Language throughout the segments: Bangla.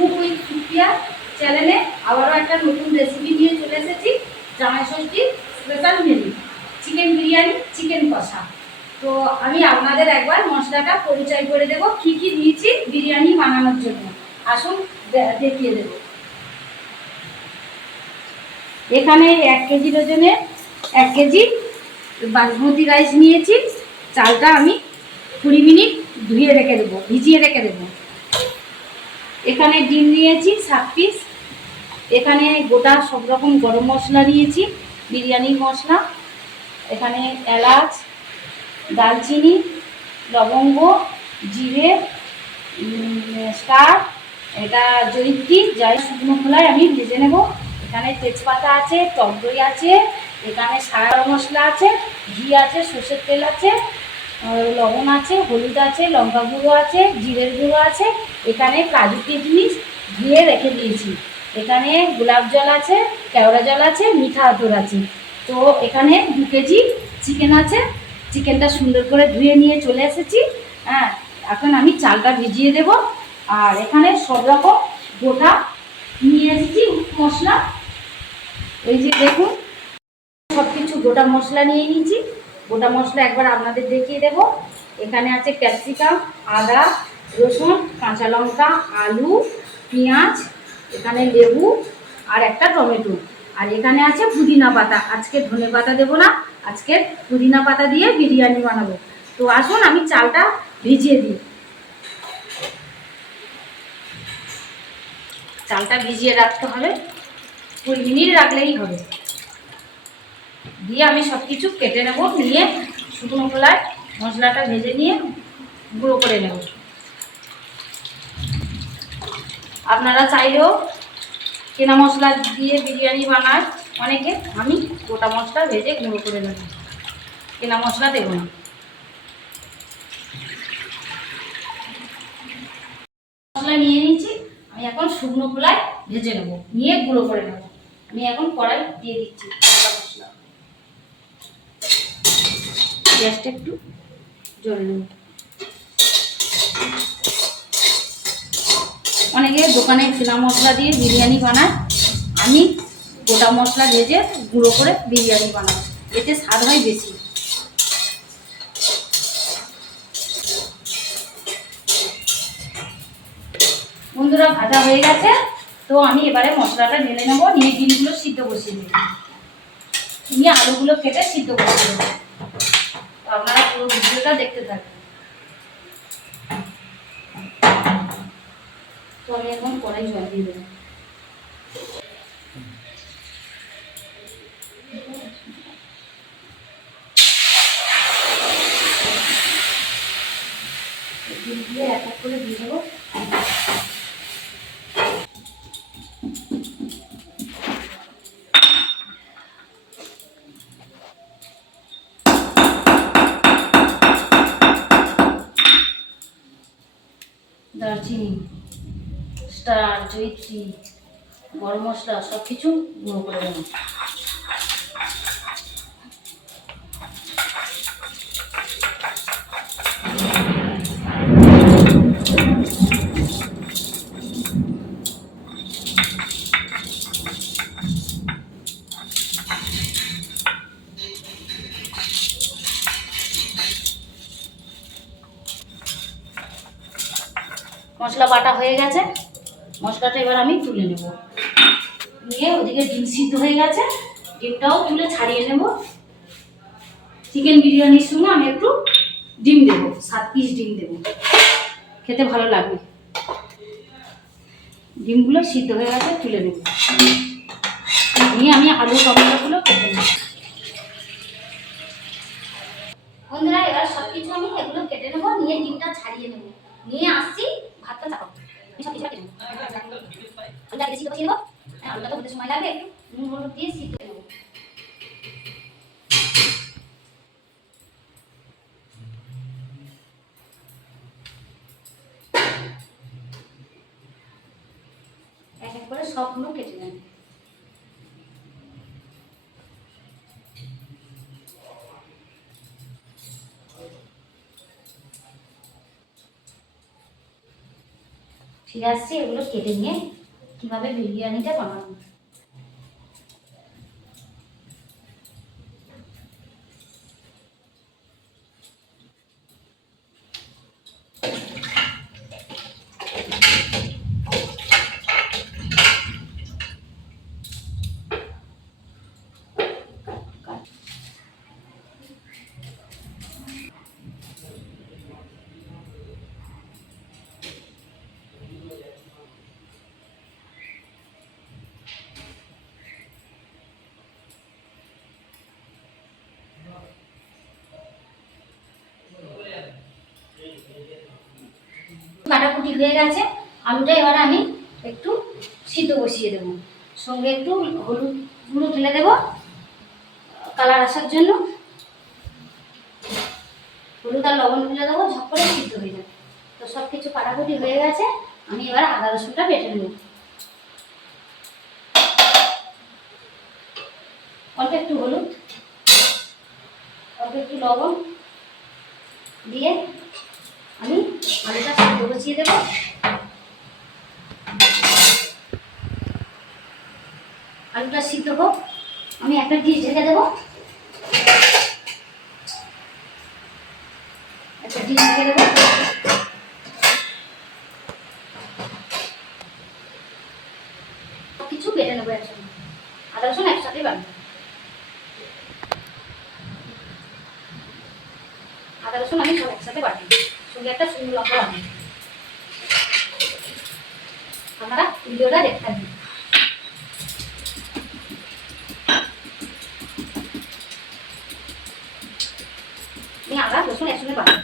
কুক উইথ সুপ্রিয়া চ্যানেলে আবারও একটা নতুন রেসিপি নিয়ে চলে এসেছি। জামাই ষষ্ঠীর special menu chicken biryani, chicken কষা। তো আমি আপনাদের একবার মশলাটা পরিচয় করে দেবো, কী কী দিয়েছি বিরিয়ানি বানানোর জন্য। আসুন দেখিয়ে দেব। এখানে 1 কেজির ওজনে 1 কেজি বাসমতি রাইস নিয়েছি। চালটা আমি 20 মিনিট ধুয়ে রেখে দেবো, ভিজিয়ে রেখে দেবো। এখানে ডিম নিয়েছি 7 পিস। এখানে গোটা সব রকম গরম মশলা নিয়েছি, বিরিয়ানি মশলা। এখানে এলাচ, দালচিনি, লবঙ্গ, জিরে, স্টার, এটা জয়িত্রী, যাই শুকনো খোলায় আমি ভেজে নেব। এখানে তেজপাতা আছে, টক দই আছে, এখানে সাদা মশলা আছে, ঘি আছে, সর্ষের তেল আছে, লবণ আছে, হলুদ আছে, লঙ্কা গুঁড়ো আছে, জিরের গুঁড়ো আছে। এখানে কাজু কিশমিশ ধুয়ে রেখে দিয়েছি। এখানে গোলাপ জল আছে, কেওড়া জল আছে, মিঠা আতর আছে। তো এখানে 2 কেজি চিকেন আছে। চিকেনটা সুন্দর করে ধুয়ে নিয়ে চলে এসেছি। হ্যাঁ, এখন আমি চালটা ভিজিয়ে দেব। আর এখানে সব রকম গোটা নিয়ে এসেছি মশলা। এই যে দেখুন, সব কিছু গোটা মশলা নিয়ে নিয়েছি। গোটা মশলা একবার আপনাদের দেখিয়ে দেব। এখানে আছে ক্যাপসিকাম, আদা, রসুন, কাঁচা লঙ্কা, আলু, পেঁয়াজ, এখানে লেবু আর একটা টমেটো। আর এখানে আছে পুদিনা পাতা। আজকে ধনে পাতা দেবো না, আজকে পুদিনা পাতা দিয়ে বিরিয়ানি বানাবো। তো আসুন আমি চালটা ভিজিয়ে দিই। চালটা ভিজিয়ে রাখতে হবে, 20 মিনিট রাখলেই হবে। দিয়ে আমি সব কিছু কেটে নেব, নিয়ে শুকনো খোলায় মশলাটা ভেজে নিয়ে গুঁড়ো করে নেব। আপনারা চাইলেও কেনা মশলা দিয়ে বিরিয়ানি বানায় অনেকে, আমি গোটা মশলা ভেজে গুঁড়ো করে নেব, কেনা মশলা দেব না। মশলা নিয়ে নিয়েছি, আমি এখন শুকনো খোলায় ভেজে নেব, নিয়ে গুঁড়ো করে নেব। আমি এখন কড়াই দিয়ে দিচ্ছি মশলা, গ্যাসটা একটু জ্বলে নেব। অনেকে দোকানে কেনা মশলা দিয়ে বিরিয়ানি বানায়, আমি গোটা মশলা ভেজে গুঁড়ো করে বিরিয়ানি বানাবো, এতে স্বাদ হয় বেশি। বন্ধুরা, ভাজা হয়ে গেছে। তো আমি এবারে মশলাটা ঢেলে নেবো, নিয়ে ডিমগুলো সিদ্ধ বসিয়ে দেবো, নিয়ে আলুগুলো কেটে সিদ্ধ বসিয়ে দেবো। তো আপনারা পুরো ভিডিওটা দেখতে থাকবেন। তো আমি এখন কড়াই জল দিয়ে দেবো। দিয়ে এক এক করে দিয়ে দেবো। দারচিনি, স্টার, জয়িত্রী, গরম মশলা সব কিছু গুঁড়ো করে দেবো। মশলা বাটা হয়ে গেছে, মশলাটা এবার আমি তুলে নেব। নিয়ে ওদিকে ডিম সিদ্ধ হয়ে গেছে, ডিমটাও তুলে ছাড়িয়ে নেব। চিকেন বিরিয়ানির সঙ্গে আমি একটু ডিম দেবো, 7 পিস ডিম দেবো, খেতে ভালো লাগবে। ডিমগুলো সিদ্ধ হয়ে গেছে, তুলে নেব। নিয়ে আমি আলু টমেটোগুলো কেটে নেব। বন্ধুরা, এবার সব কিছু আমি এগুলো কেটে নেবো, নিয়ে ডিমটা ছাড়িয়ে নেব, নিয়ে আসছি ভাতটা চাপাবো। সব কিছু কেটে নেবো, আলুটা সিদ্ধ বসিয়ে নেবো। হ্যাঁ, আলুটা তো হতে সময় লাগবে, একটু নুন হলুদ দিয়ে সিদ্ধ নেবো। এক এক করে সবগুলো কেটে নেব। ফিরে আসছি এগুলো কেটে নিয়ে কীভাবে বিরিয়ানিটা বানাবো। কাটাকুটি হয়ে গেছে, আলুটা এবার আমি একটু সিদ্ধ বসিয়ে দেবো, সঙ্গে একটু হলুদ গুঁড়ো ঢেলে দেবো কালার আসার জন্য, হলুদ আর লবণ ঢেলে দেবো, ঝপ করে সিদ্ধ হয়ে যাবে। তো সব কিছু কাটাকুটি হয়ে গেছে, আমি এবার আদা রসুনটা বেটে নেব। অল্প একটু হলুদ, অল্প একটু লবণ দিয়ে আমি আলুটা সিদ্ধ বসিয়ে দেবো। আলুটা সিদ্ধ হোক, আমি একটা ডিশ ঢেকে দেবো, একটা ডিশ ঢেকে দেবো। কিছু বেটে নেবো একসাথে, আদা রসুন একসাথে বাড়বে। আদা রসুন আমি সব একসাথে বাড়বো, সঙ্গে একটা শুকনো লঙ্কা বাড়বো। আপনারা ভিডিওটা দেখতে থাকবেন। আমি আদা রসুন একসঙ্গে বাড়বো।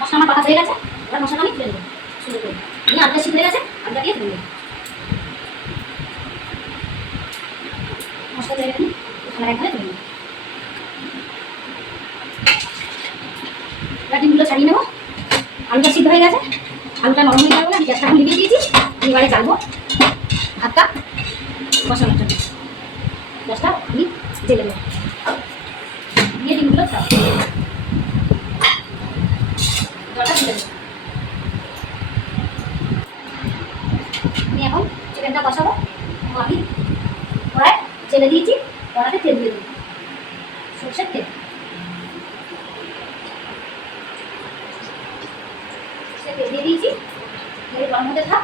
মশলা আমার পাতা হয়ে গেছে, এবার মশলাটা আমি তুলে দেবো সুন্দর করে। নিয়ে আলুটা সিদ্ধ হয়ে গেছে, আলুটা দিয়ে তুলে দেবো। মশলা দিয়ে এখানে একবারে তুলে দেবো। এবার ডিমগুলো ছাড়িয়ে নেবো। আলুটা সিদ্ধ হয়ে গেছে, আলুটা নরম হয়ে যাবে, আমি গ্যাসটা এখন লিভিয়ে দিয়েছি। এবারে জ্বালবো ভাতটা বসানোর জন্য, গ্যাসটা আমি জেলে দেবো দিয়ে ডিমগুলো ছাড়বো, জলটা তুলে দেবো। আমি এখন চিকেনটা বসাবো, আমি কড়াই জেলে দিয়েছি, কড়াতে তেল দিয়ে দেবো, সরষের তেল। সে তেল দিয়ে দিয়েছি, তেল গরম হতে থাক,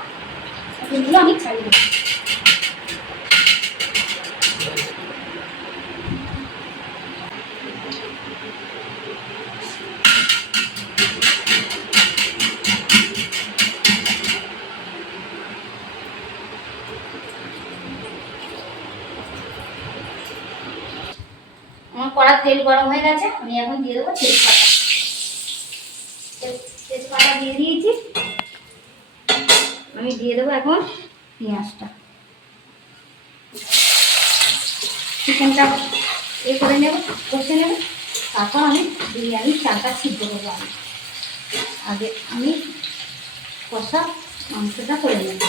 ডিমগুলো আমি ছাড়িয়ে দেবো। আমার কড়ার তেল গরম হয়ে গেছে, আমি এখন দিয়ে দেবো তেজপাতা। তেজপাতা দিয়ে দিয়েছি, আমি দিয়ে দেবো এখন পেঁয়াজটা। চিকেনটা করে নেব, কষে নেব, তারপর আমি বিরিয়ানির চালটা সিদ্ধ করবো। আগে আমি কষা মাংসটা করে নেব।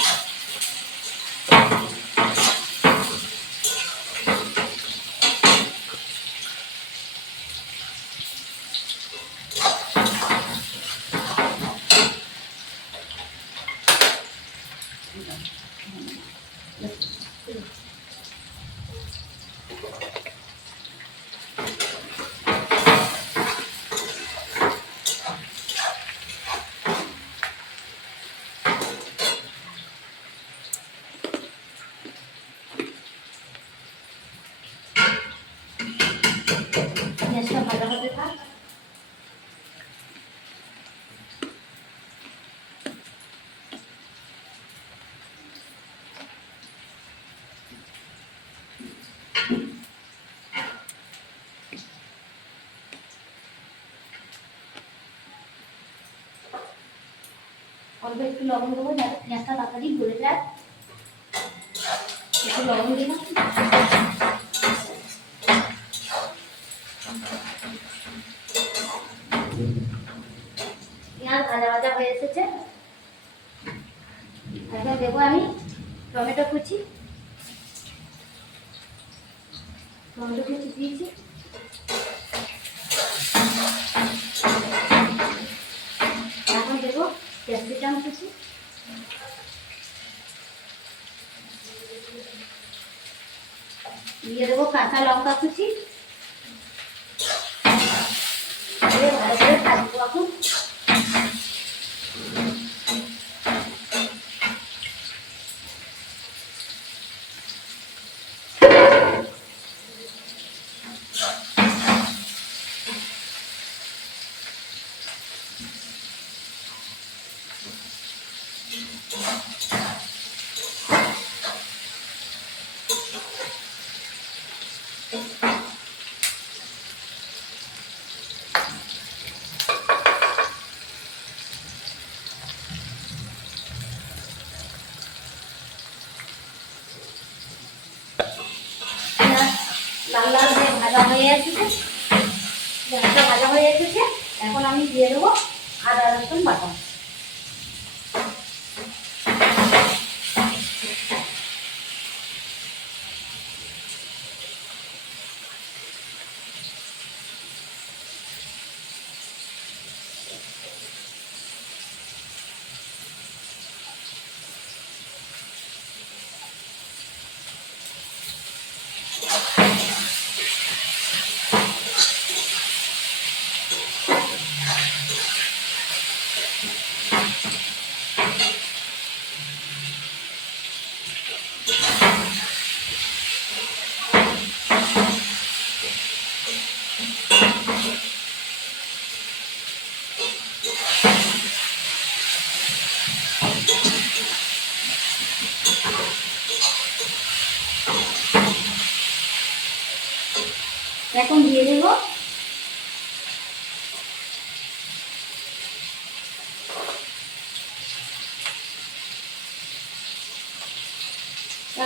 অল্প একটু লবণ দেবো যাতে পেঁয়াজটা তাড়াতাড়ি গলে যায়। একটু লবণ দিলাম। পেঁয়াজ ভাজা ভাজা হয়ে এসেছে। এখন দেবো আমি টমেটো কুচি। টমেটো কুচি দিয়েছি। এখন দেবো ক্যাপসিকাম কুচি। দিয়ে দেবো কাঁচা লঙ্কা কুচি। দিয়ে ভালো করে ভাজবো এখন। লাল লাল হয়ে ভাজা হয়ে এসেছে। পেঁয়াজটা ভাজা হয়ে এসেছে। এখন আমি দিয়ে দেবো আদা রসুন বাটা।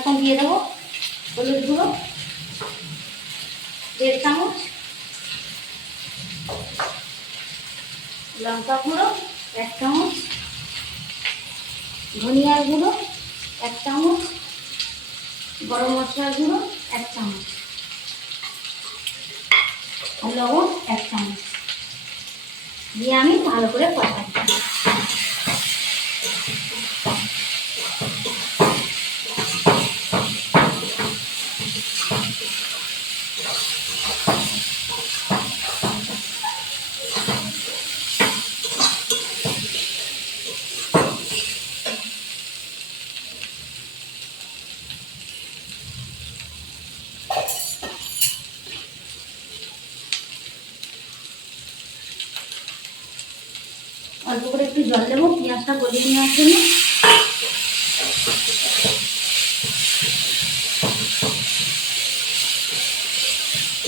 এখন দিয়ে দেব হলুদ গুঁড়ো 1.5 চামচ, লঙ্কা গুঁড়ো 1 চামচ, ধনিয়ার গুঁড়ো 1 চামচ, গরম মশলার গুঁড়ো 1 চামচ, লবণ 1 চামচ দিয়ে আমি ভালো করে কষাই। অল্প করে একটু জল দেবো পেঁয়াজটা গলিয়ে নেওয়ার জন্য।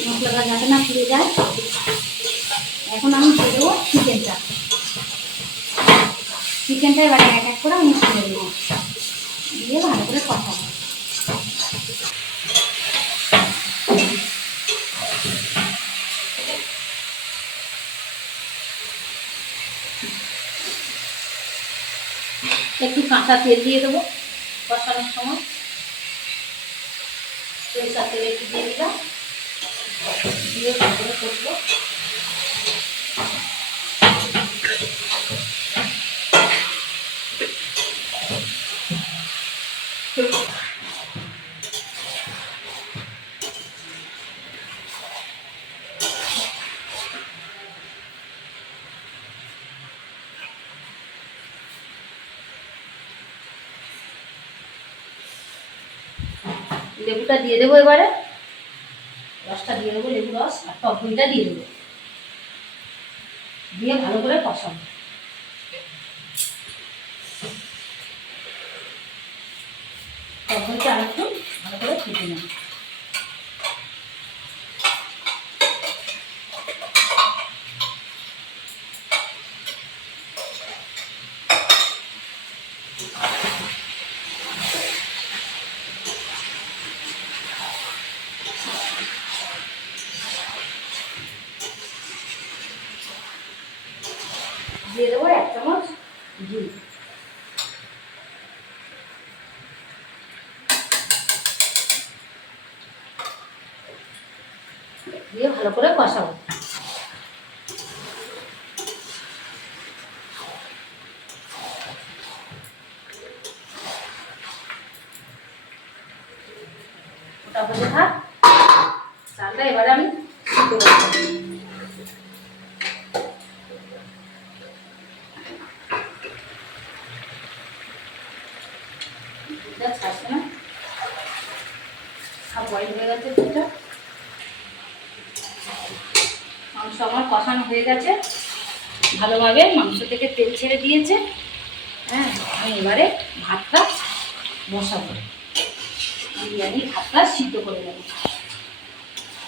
মশলাটা যাতে না পুড়ে যায়। এখন আমি দিয়ে দেবো চিকেনটা এবারে এক এক করে আমি ছেড়ে দেবো, দিয়ে ভালো করে কষাবো। একটু কাঁচা তেল দিয়ে দেবো কষানোর সময়। সরিষার তেল একটু দিয়ে দিলাম, দিয়ে ভালো করে কষবো। লেবুটা দিয়ে দেবো এবারে, রসটা দিয়ে দেবো, লেবু রস আর টক দইটা দিয়ে দেবো, দিয়ে ভালো করে কষাবো। টক দইটা আরেকটু ভালো করে ফুটে নেব। দিয়ে দেবো 1 চামচ ঘি। দিয়ে ভালো করে কষাবো। ওটা হতে থাক, চালটা এবারে আমি সিদ্ধ করবো। ছাড়ছে না, সব বয়েল হয়ে গেছে দুধটা। মাংস আমার কষানো হয়ে গেছে ভালোভাবে, মাংস থেকে তেল ছেড়ে দিয়েছে। হ্যাঁ, আমি এবারে ভাতটা বসাবো, বিরিয়ানি ভাতটা সিদ্ধ করে নেব।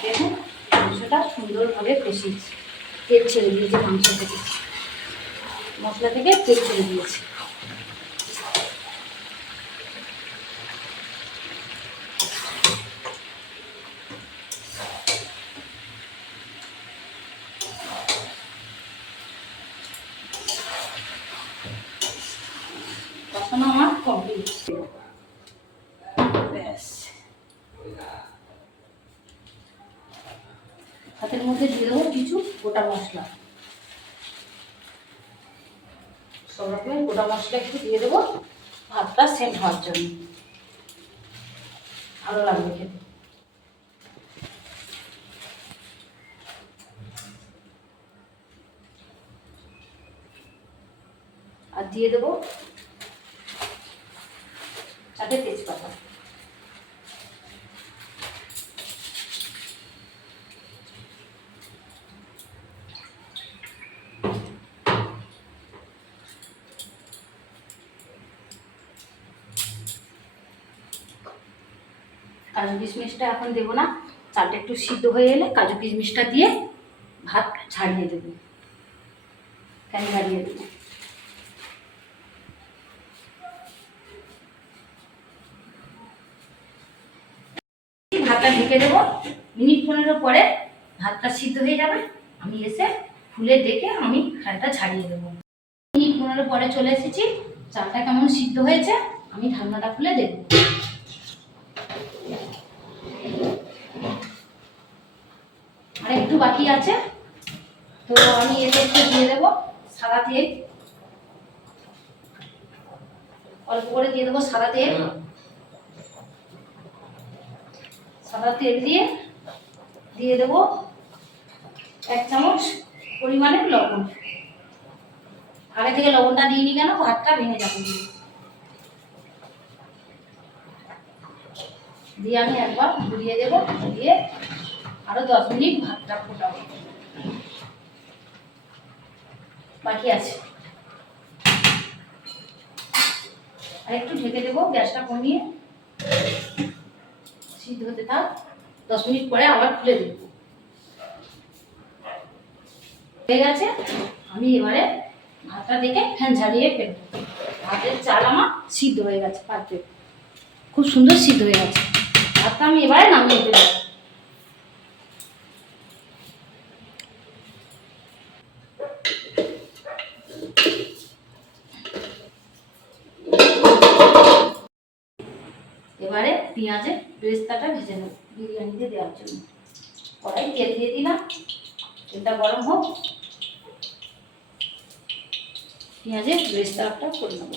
দেখুন মাংসটা সুন্দরভাবে কষিয়েছি, তেল ছেড়ে দিয়েছে মাংস থেকে, মশলা থেকে তেল ছেড়ে দিয়েছে। কষানো আমার কমপ্লিট। ব্যাস, ভাতের মধ্যে দিয়ে দেবো কিছু গোটা মশলা, সব রকমের গোটা মশলা একটু দিয়ে দেবো, ভাতটা সেন্ট হওয়ার জন্য ভালো লাগবে খেতে। আর দিয়ে দেবো 4টে তেজপাতা। কাজু কিশমিশটা এখন দেবো না, চালটা একটু সিদ্ধ হয়ে এলে কাজু কিশমিশটা দিয়ে ভাত ছাড়িয়ে দেবো, ফ্যান ছাড়িয়ে দেবো। ভাতটা ঢেকে দেবো, মিনিট 15 পরে ভাতটা সিদ্ধ হয়ে যাবে। আমি এসে খুলে দেখে আমি ফ্যানটা ছাড়িয়ে দেবো। মিনিট 15 পরে চলে এসেছি, চালটা কেমন সিদ্ধ হয়েছে আমি ঢাকনাটা খুলে দেবো। আর একটু বাকি আছে, তো আমি এতে একটু দিয়ে দেবো সাদা তেল, অল্প করে দিয়ে দেবো সাদা তেল। সাদা তেল দিয়ে দেবো 1 চামচ পরিমাণে লবণ। আগে থেকে লবণটা দিইনি কেন, ভাতটা ভেঙে যাবে। দিয়ে আমি একবার ঘুরিয়ে দেবো, দিয়ে আরো 10 মিনিট ভাতটা ফোটাবো, বাকি আছে। আর একটু ঢেকে দেবো, গ্যাসটা কমিয়ে সিদ্ধ হতে থাক। 10 মিনিট পরে আবার খুলে দেবো। হয়ে গেছে, আমি এবারে ভাতটা দেখে ফ্যান ঝাড়িয়ে ফেলবো। ভাতের চাল আমার সিদ্ধ হয়ে গেছে, পারফেক্ট, খুব সুন্দর সিদ্ধ হয়ে গেছে। ভাতটা আমি এবারে নামিয়ে ফেলবো। এবারে পেঁয়াজের বেরেস্তাটা ভেজে নেব বিরিয়ানিতে দেওয়ার জন্য। কড়াই তেল দিয়ে দিলাম, তেলটা গরম হোক, পেঁয়াজের বেরেস্তাটা করে নেব।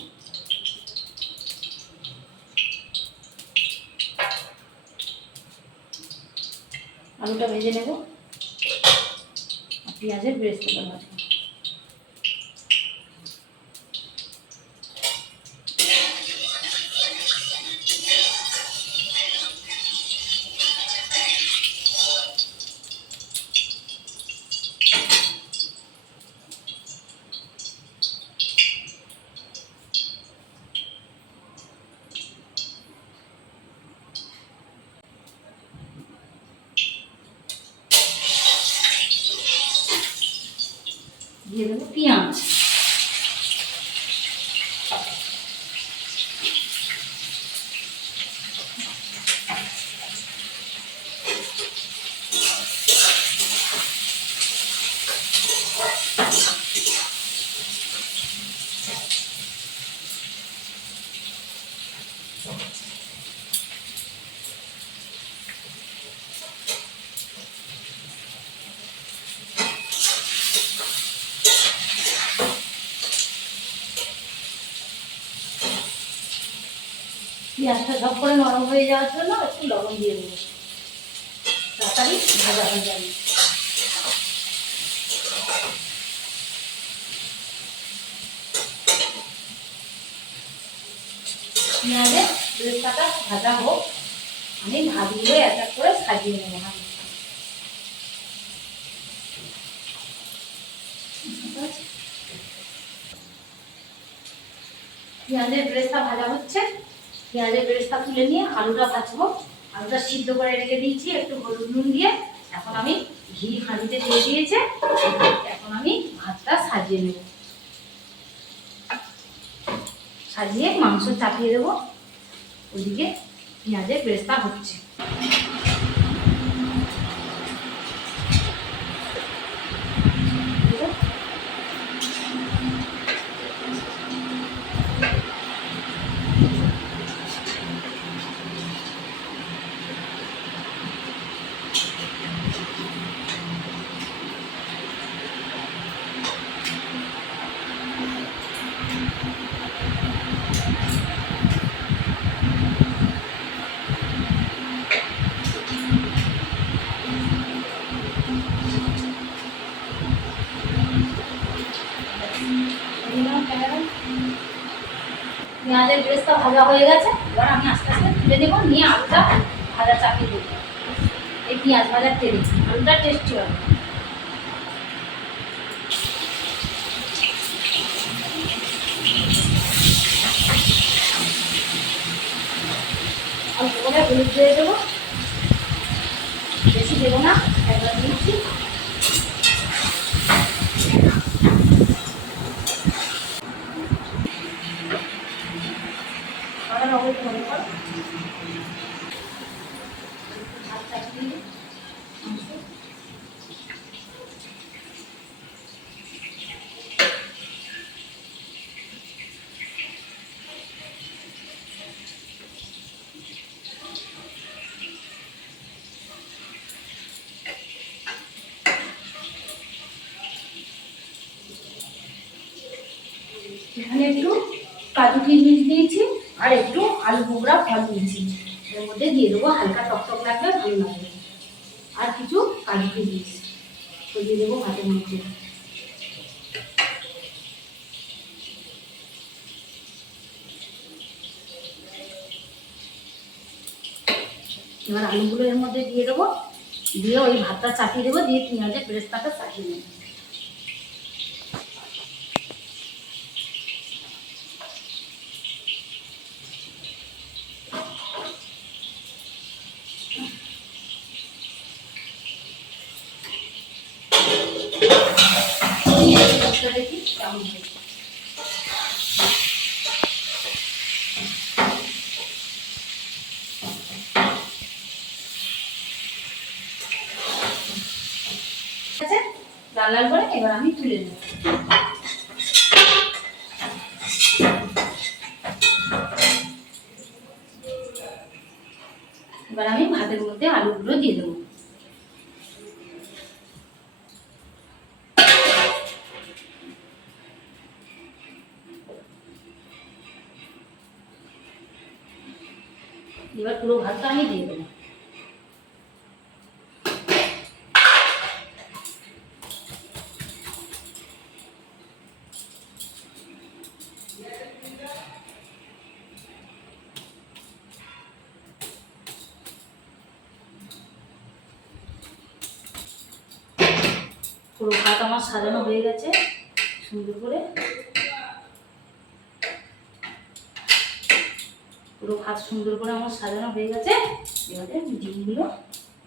আলুটা ভেজে নেব, আর পেঁয়াজের বেরেস্তাটা ভাজবো। দিয়ে দেবো পেঁয়াজ, পেঁয়াজটা ঝপ করে নরম হয়ে যাওয়ার জন্য একটু লবণ দিয়ে দেবো, তাড়াতাড়ি ভাজা হয়ে যাবে। পেঁয়াজের বেরেস্তাটা ভাজা হোক, আমি ভাজগুলো এক এক করে সাজিয়ে নেবো। পেঁয়াজের বেরেস্তা ভাজা হচ্ছে, পেঁয়াজের বেরেস্তা তুলে নিয়ে আলুটা ভাজবো। আলুটা সিদ্ধ করে রেখে দিয়েছি একটু হলুদ নুন দিয়ে। এখন আমি ঘি হাঁড়িতে দিয়ে দিয়েছে, এখন আমি ভাতটা সাজিয়ে নেব। সাজিয়ে মাংস চাপিয়ে দেবো। ওইদিকে পেঁয়াজের বেরেস্তা হচ্ছে। পেঁয়াজের বেরেস্তা ভাজা হয়ে গেছে, এবার আমি আস্তে আস্তে তুলে দেবো, নিয়ে আলুটা ভাজা চাপিয়ে দেবো। এই পেঁয়াজ ভাজার তেলে আলুটা টেস্টি হবে। অল্প করে হলুদ দিয়ে দেবো, বেশি দেবো না, একবার দিচ্ছি। এখানে একটু কাজু কিশমিশ দিয়েছি আর একটু আলু বোখরা ফল দিয়েছি। এর মধ্যে দিয়ে দেবো, হালকা টকটক লাগবে, ভালো লাগবে। আর কিছু কাজু কিশমিশ তো দিয়ে দেবো ভাতের মধ্যে। এবার আলুগুলো এর মধ্যে দিয়ে দেবো, দিয়ে ওই ভাতটা চাপিয়ে দেবো, দিয়ে পেঁয়াজের বেরেস্তাটা চাপিয়ে নেবো। দেখি কেমন হয়েছে। লাল লাল করে এবার আমি তুলে নেব। এবার আমি ভাতের মধ্যে আলুগুলো দিয়ে দেবো। এবার পুরো ভাতটা আমি দিয়ে দেবো। পুরো ভাত আমার সাজানো হয়ে গেছে সুন্দর করে। পুরো ভাত সুন্দর করে আমার সাজানো হয়ে গেছে। এবারে ডিমগুলো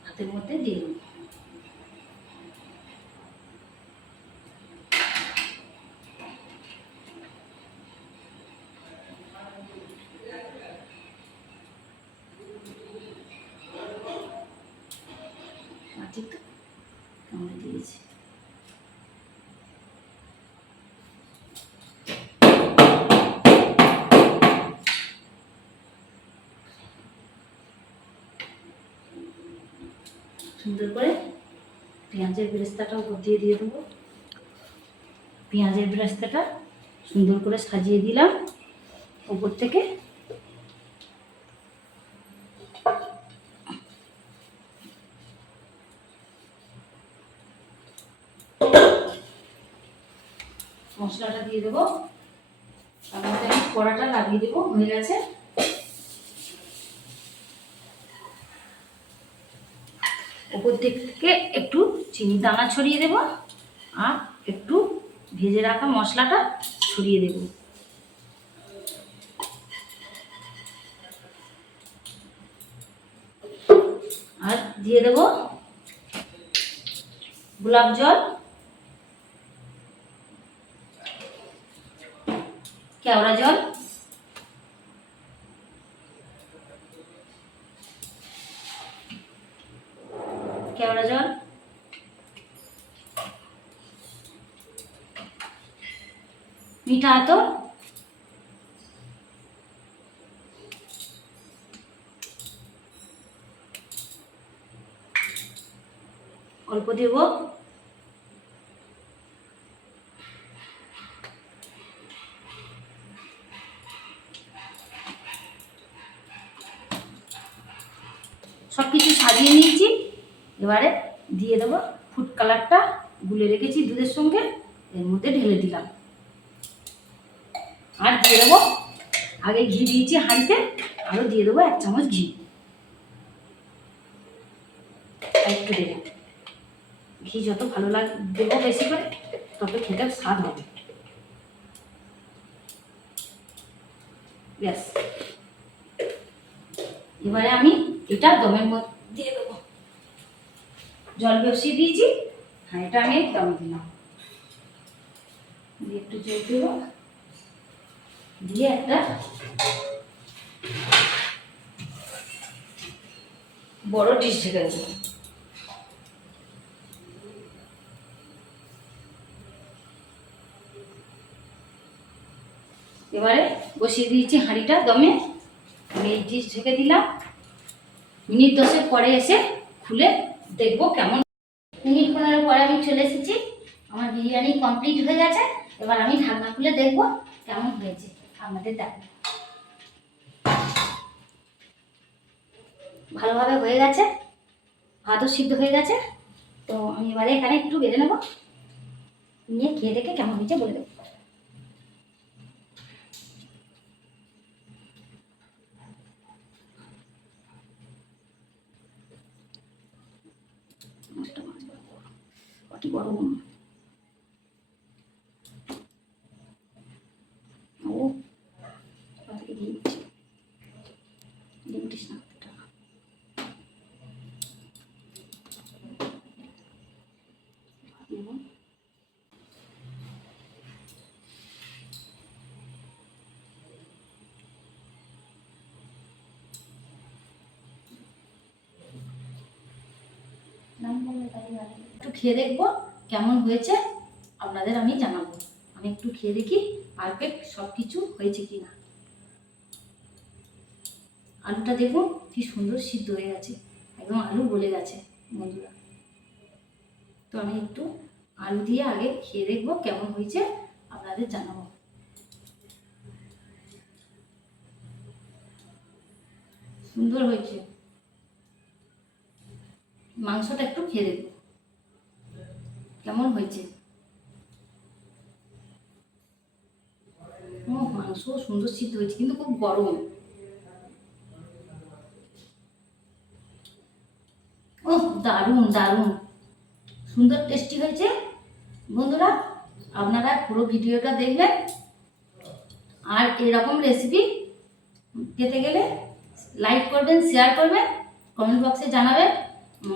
ভাতের মধ্যে দিয়ে দেবো। ঠিক তো আমরা দিয়েছি। সুন্দর করে পেঁয়াজের বেরেস্তাটা উপর দিয়ে দেবো। পেঁয়াজের বেরেস্তাটা সুন্দর করে সাজিয়ে দিলাম উপর থেকে। মশলাটা দিয়ে দেবো। তার মধ্যে আমি কড়াটা লাগিয়ে দেবো, হয়ে গেছে। ওপর দিক থেকে একটু চিনি দানা ছড়িয়ে দেব আর একটু ভেজে রাখা মশলাটা ছড়িয়ে দেব। আর দিয়ে দেব গোলাপ জল, কেওড়া জল, কেওড়া জল, মিঠা আতর, অল্প দেব সব কিছু সাজিয়ে নিয়েছি। এবারে দিয়ে দেবো ফুড কালারটা গুলে রেখেছি দুধের সঙ্গে, এর মধ্যে ঢেলে দিলাম। আর দিয়ে দেবো, আগে ঘি দিয়েছি হাঁড়িতে, আরও দিয়ে দেবো 1 চামচ ঘি। একটু দেবো ঘি, যত ভালো দেবো বেশি করে তত খেতে স্বাদ হবে। ব্যাস, এবারে আমি এটা দমের মধ্যে দিয়ে দেবো। জল বসিয়ে দিয়েছি, হ্যাঁ এটা আমি দমে দিলাম। দিয়ে একটু জল দেবো, দিয়ে একটা বড় ডিশ ঢেকে দেবো। এবারে বসিয়ে দিয়েছি হাঁড়িটা দমে, আমি এই ডিশ ঢেকে দিলাম। মিনিট 10 পরে এসে খুলে দেখবো কেমন। মিনিট 15 পরে আমি চলে এসেছি, আমার বিরিয়ানি কমপ্লিট হয়ে গেছে। এবার আমি ঢাকনা খুলে দেখবো কেমন হয়েছে, আপনাদের দেখো। ভালোভাবে হয়ে গেছে, ভাতও সিদ্ধ হয়ে গেছে। তো আমি এবারে এখানে একটু বেড়ে নেবো, নিয়ে খেয়ে দেখে কেমন হয়েছে বলে দেবো। কি গরম, ও থেকে দিয়ে দিচ্ছি, দিয়ে দিস না। একটু খেয়ে দেখবো কেমন হয়েছে, আপনাদের আমি জানাবো। আমি একটু খেয়ে দেখি পারফেক্ট সব কিছু হয়েছে কি না। আলুটা দেখুন কি সুন্দর সিদ্ধ হয়ে গেছে, একদম আলু গলে গেছে বন্ধুরা। তো আমি একটু আলু দিয়ে আগে খেয়ে দেখবো কেমন হয়েছে, আপনাদের জানাবো। সুন্দর হয়েছে, মাংসটা একটু খেয়ে দেখবো কেমন হয়েছে। ও মাংস সুন্দর সিদ্ধ হয়েছে, কিন্তু খুব গরম। ও দারুণ দারুণ সুন্দর টেস্টি হয়েছে বন্ধুরা। আপনারা পুরো ভিডিওটা দেখবেন, আর এরকম রেসিপি পেতে গেলে লাইক করবেন, শেয়ার করবেন, কমেন্ট বক্সে জানাবেন।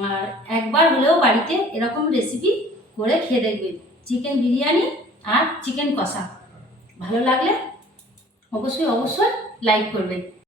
আর একবার হলেও বাড়িতে এরকম রেসিপি করে খেয়ে দেখবেন, চিকেন বিরিয়ানি আর চিকেন কষা। ভালো লাগলে অবশ্যই অবশ্যই লাইক করবেন।